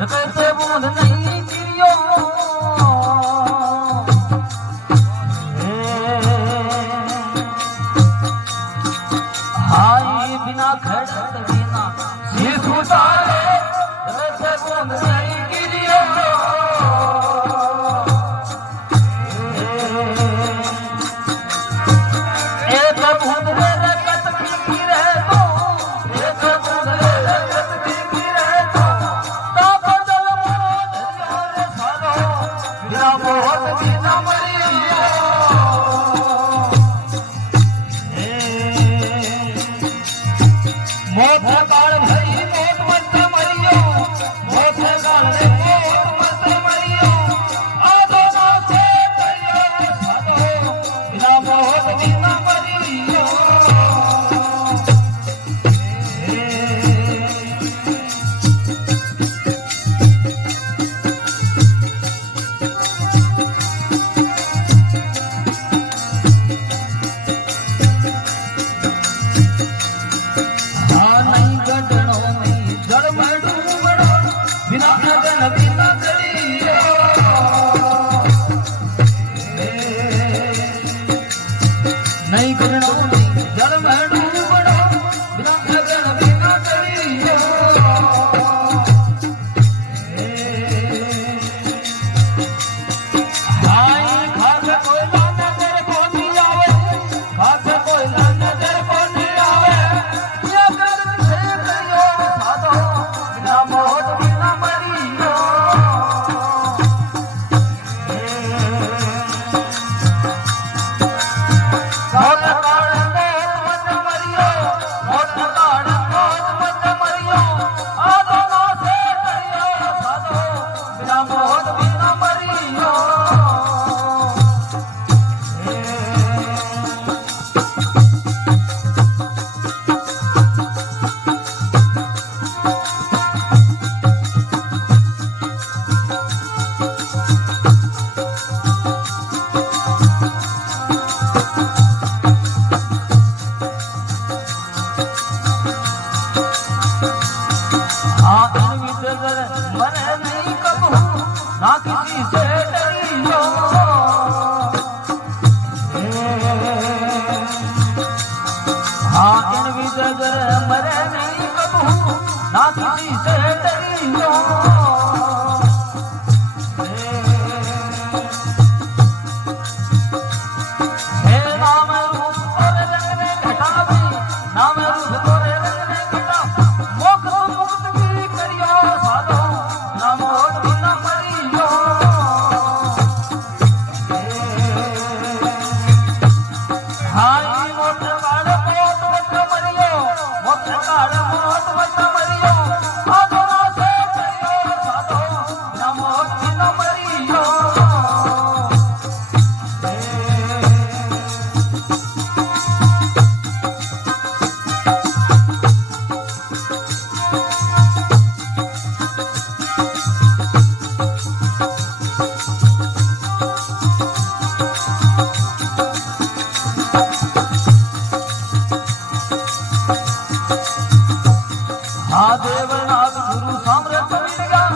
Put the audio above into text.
कैसे बूंद नहीं गिरियो हाय बिना खड़क बिना शीश उतारे कैसे बूंद नहीं गिरियो एक बूंद रे रगत की गिरे तो एक बूंद रे रगत की गिरे तो बहुत बिना मरियो मोथ काल भई मोत मत मरियो मोथ काल रे मोत मत मरियो आदो ना से करियो साधो बिना बहुत बिना मरियो नहीं करना जल में डूबना बिना लगन बिना करियो हाय खाके कोई नजर को नहीं आवे खाके कोई नजर को नहीं आवे या कर से करियो साधो बिना मौत बिना मरियो मरे नहीं कबू ना किसी से डरियो हाँ इन विजगर मरे नहीं कबू ना किसी से डरियो हे नाम रूप तोरे रंग ने घटा भी नाम रूप तोरे रंग ने घटा मोक्ष मुक्त की करियो साधो ना मोट बिना मरियो हाय मोट काल मोट मत मरियो मोट काल मोट मत मरियो आधो ना से करियो साधो ना मोट बिना मरियो देवनाथ गुरु साम्राज्य मिल गया